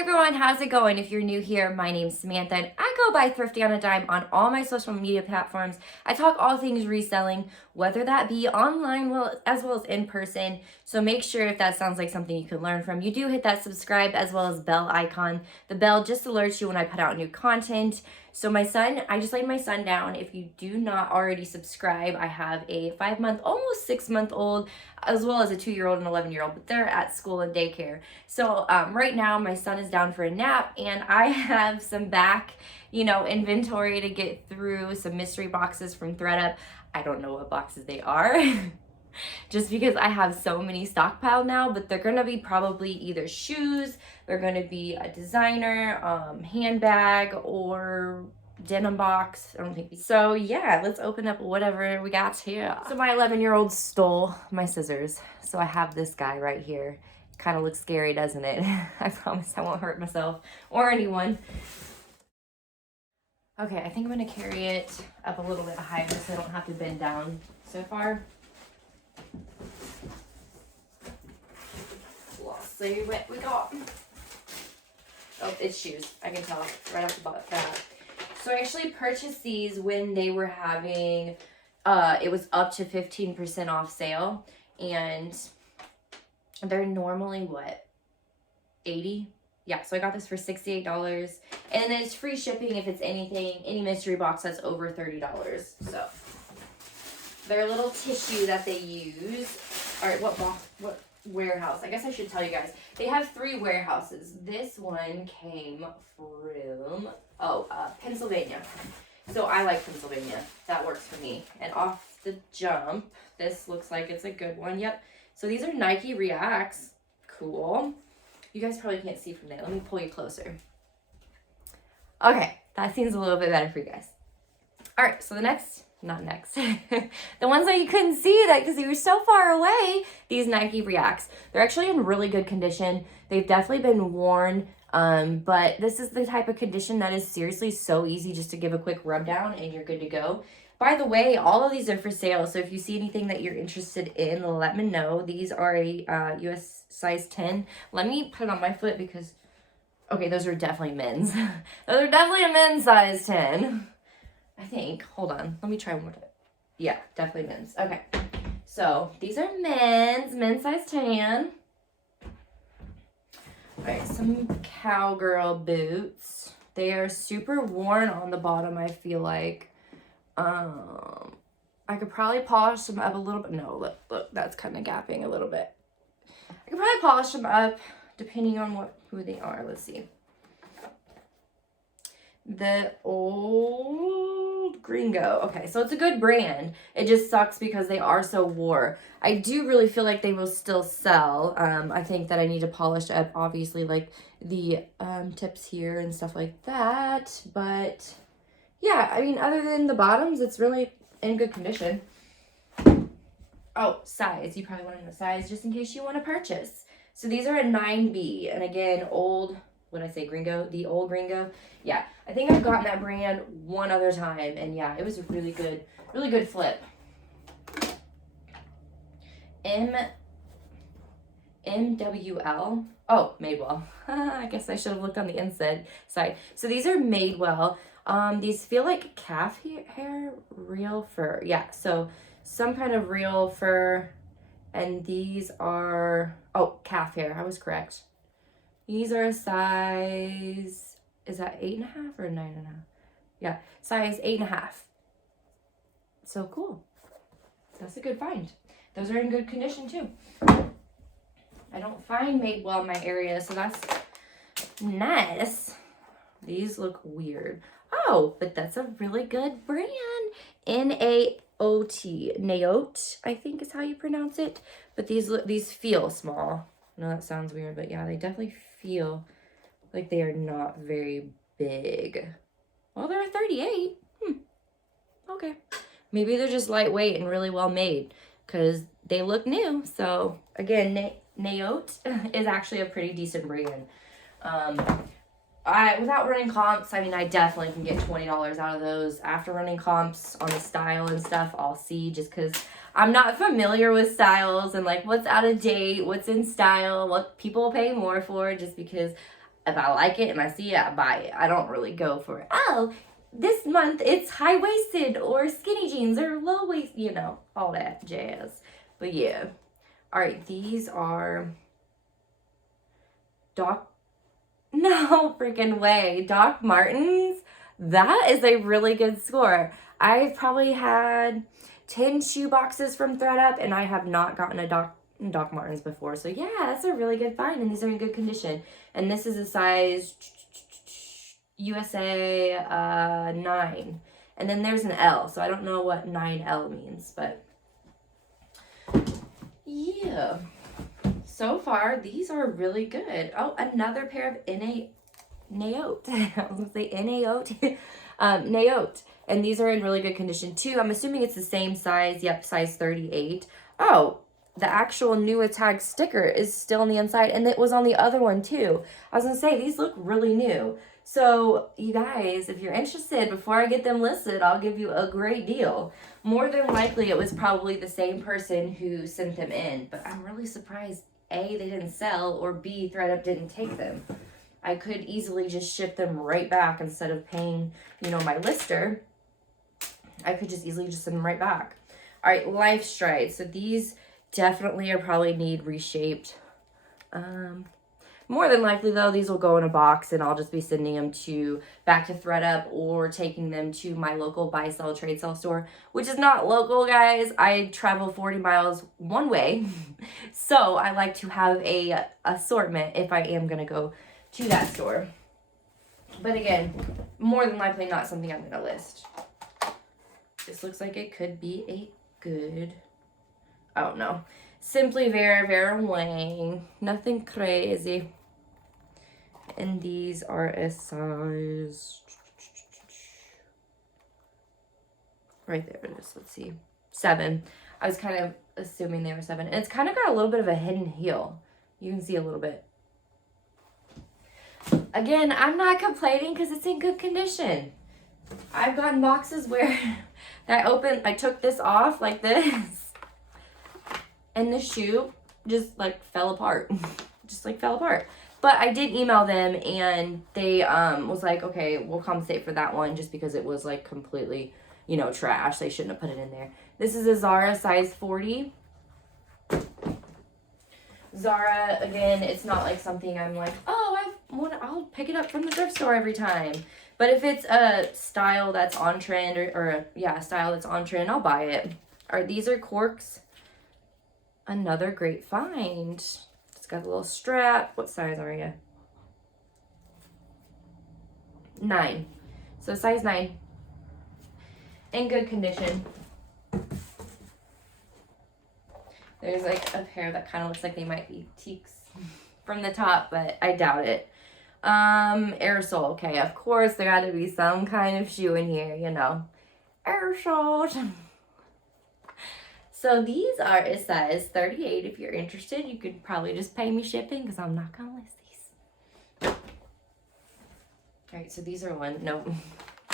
everyone, how's it going? If you're new here, my name's Samantha and I go by Thrifty on a Dime on all my social media platforms. I talk all things reselling, whether that be online as well as in person. So make sure if that sounds like something you can learn from, you do hit that subscribe as well as bell icon. The bell just alerts you when I put out new content. So I just laid my son down. If you do not already subscribe, I have a 5-month, almost 6-month-old, as well as a 2-year-old and 11-year-old, but they're at school and daycare. So right now my son is down for a nap and I have some back, inventory to get through, some mystery boxes from ThredUp. I don't know what boxes they are. Just because I have so many stockpiled now, but they're gonna be probably either shoes, they're gonna be a designer, handbag, or denim box. I don't think so. Yeah, let's open up whatever we got here. So my 11-year-old stole my scissors, so I have this guy right here. Kind of looks scary, doesn't it? I promise I won't hurt myself or anyone. Okay, I think I'm gonna carry it up a little bit higher so I don't have to bend down so far. Let's see what we got. Oh, it's shoes. I can tell right off the bat. So I actually purchased these when they were having, it was up to 15% off sale. And they're normally what? 80? Yeah, so I got this for $68. And then it's free shipping if it's any mystery box that's over $30. So their little tissue that they use. All right, what warehouse? I guess I should tell you guys. They have 3 warehouses. This one came from, Pennsylvania. So I like Pennsylvania. That works for me. And off the jump, this looks like it's a good one. Yep. So these are Nike Reacts. Cool. You guys probably can't see from there. Let me pull you closer. Okay, that seems a little bit better for you guys. All right, so not next. The ones that you couldn't see that because you were so far away, these Nike Reacts. They're actually in really good condition. They've definitely been worn, but this is the type of condition that is seriously so easy just to give a quick rub down and you're good to go. By the way, all of these are for sale, so if you see anything that you're interested in, let me know. These are a US size 10. Let me put it on my foot because, okay, those are definitely men's. Those are definitely a men's size 10. I think. Hold on. Let me try one more time. Yeah, definitely men's. Okay. So these are men's size 10. All right, some cowgirl boots. They are super worn on the bottom, I feel like. I could probably polish them up a little bit. No, look, that's kind of gapping a little bit. I could probably polish them up depending on who they are. Let's see. The Old Gringo. Okay, so it's a good brand. It just sucks because they are so wore. I do really feel like they will still sell. I think that I need to polish up, obviously, like the tips here and stuff like that. But yeah, I mean, other than the bottoms, it's really in good condition. Oh, size. You probably want to know size just in case you want to purchase. So these are a 9B. And again, Gringo? The Old Gringo. Yeah, I think I've gotten that brand one other time. And yeah, it was a really good flip. MWL. Oh, Madewell. I guess I should have looked on the inside side. So these are Madewell. These feel like calf hair, real fur. Yeah, so some kind of real fur. And these are, calf hair. I was correct. These are a size, is that 8.5 or 9.5? Yeah, size 8.5. So cool. That's a good find. Those are in good condition too. I don't find Madewell in my area, so that's nice. These look weird. Oh, but that's a really good brand. N-A-O-T. Naote, I think is how you pronounce it. But these feel small. I know that sounds weird, but yeah, they definitely feel like they are not very big. Well, they're a 38. Okay. Maybe they're just lightweight and really well made because they look new. So again, Naote is actually a pretty decent brand. Without running comps, I mean, I definitely can get $20 out of those. After running comps on the style and stuff, I'll see, just because I'm not familiar with styles and like what's out of date, what's in style, what people pay more for, just because If I like it and I see it, I buy it. I don't really go for, oh, this month it's high-waisted or skinny jeans or low-waist, you know, all that jazz. But yeah. All right, these are no freaking way. Doc Martens. That is a really good score. I've probably had 10 shoe boxes from ThredUp, and I have not gotten a Doc Martens before. So yeah, that's a really good find, and these are in good condition. And this is a size USA 9. And then there's an L, so I don't know what 9L means, but yeah. So far, these are really good. Oh, another pair of Naote. I was gonna say Naote. Naote. And these are in really good condition too. I'm assuming it's the same size. Yep, size 38. Oh, the actual new tag sticker is still on the inside, and it was on the other one too. I was gonna say, these look really new. So you guys, if you're interested, before I get them listed, I'll give you a great deal. More than likely, it was probably the same person who sent them in, but I'm really surprised, A, they didn't sell, or B, ThredUp didn't take them. I could easily just ship them right back instead of paying, you know, my lister. I could just easily just send them right back. All right, Life Stride. So these definitely are probably need reshaped. More than likely, though, these will go in a box, and I'll just be sending them back to ThredUp or taking them to my local buy, sell, trade, sell store, which is not local, guys. I travel 40 miles one way, so I like to have a assortment if I am going to go to that store. But again, more than likely not something I'm going to list. This looks like it could be a good, I don't know, Simply Vera Wang. Nothing crazy. And these are a size, right there it is, let's see, 7. I was kind of assuming they were 7. And it's kind of got a little bit of a hidden heel. You can see a little bit. Again, I'm not complaining because it's in good condition. I've gotten boxes where I took this off like this, and the shoe just like fell apart. Just like fell apart. But I did email them, and they was like, okay, we'll compensate for that one just because it was like completely, you know, trash. They shouldn't have put it in there. This is a Zara size 40. Zara, again, it's not like something I'm like, oh, I'll pick it up from the thrift store every time. But if it's a style that's on trend, or a style that's on trend, I'll buy it. All right, these are Corks. Another great find. Got a little strap. What size are you? 9. So size 9. In good condition. There's like a pair that kind of looks like they might be teaks from the top, but I doubt it. Aerosol. Okay, of course there got to be some kind of shoe in here, you know. Aerosol. So these are a size 38. If you're interested, you could probably just pay me shipping because I'm not going to list these. All right, so these are no,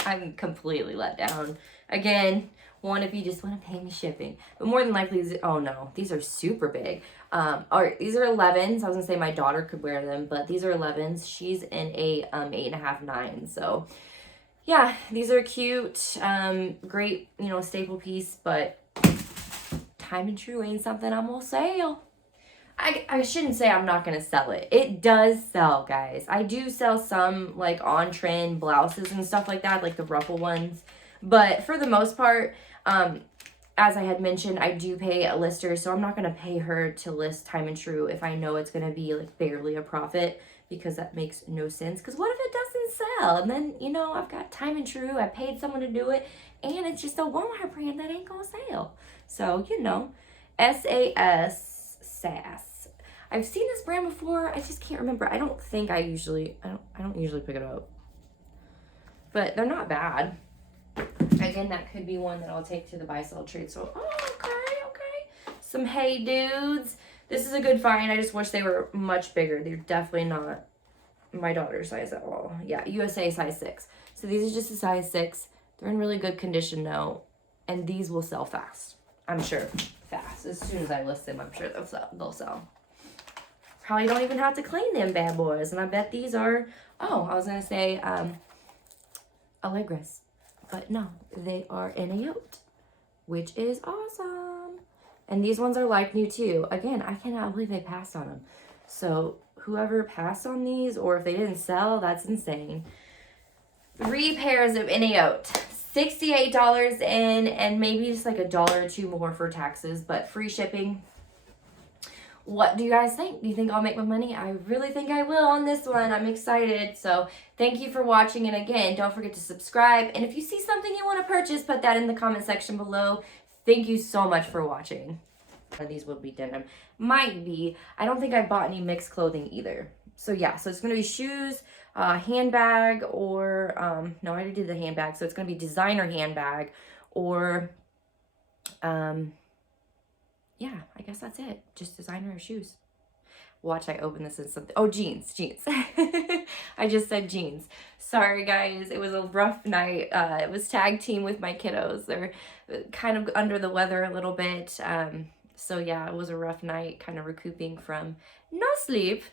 I'm completely let down. Again, one if you just want to pay me shipping. But more than likely, oh no, these are super big. All right, these are 11s. I was going to say my daughter could wear them, but these are 11s. She's in a 8.5, 9. So yeah, these are cute. Great, you know, staple piece, but Time and True ain't something I'm gonna sell. I shouldn't say I'm not gonna sell it. It does sell, guys. I do sell some like on trend blouses and stuff like that, like the ruffle ones. But for the most part, as I had mentioned, I do pay a lister, so I'm not gonna pay her to list Time and True if I know it's gonna be like barely a profit, because that makes no sense. Because what if it doesn't sell? And then, you know, I've got Time and True, I paid someone to do it, and it's just a Walmart brand that ain't gonna sell. So, you know, SAS. I've seen this brand before. I just can't remember. I don't usually pick it up. But they're not bad. Again, that could be one that I'll take to the buy, sell, trade. So, okay. Some Hey Dudes. This is a good find. I just wish they were much bigger. They're definitely not my daughter's size at all. Yeah, USA size 6. So these are just a size 6. They're in really good condition though. And these will sell fast. I'm sure fast. As soon as I list them, I'm sure they'll sell. Probably don't even have to clean them bad boys. And I bet these are, oh, I was going to say Allegras. But no, they are Enayote, which is awesome. And these ones are like new too. Again, I cannot believe they passed on them. So whoever passed on these, or if they didn't sell, that's insane. 3 pairs of Enayote. $68 in, and maybe just like $1 or $2 more for taxes, but free shipping. What do you guys think? Do you think I'll make my money? I really think I will on this one. I'm excited. So thank you for watching. And again, don't forget to subscribe. And if you see something you want to purchase, put that in the comment section below. Thank you so much for watching. These will be denim. Might be. I don't think I bought any mixed clothing either. So yeah, so it's going to be shoes, handbag, or, no, I already did the handbag. So it's going to be designer handbag, or, yeah, I guess that's it. Just designer or shoes. Watch, I open this in something. Oh, jeans. I just said jeans. Sorry, guys. It was a rough night. It was tag team with my kiddos. They're kind of under the weather a little bit. So, yeah, it was a rough night, kind of recouping from no sleep.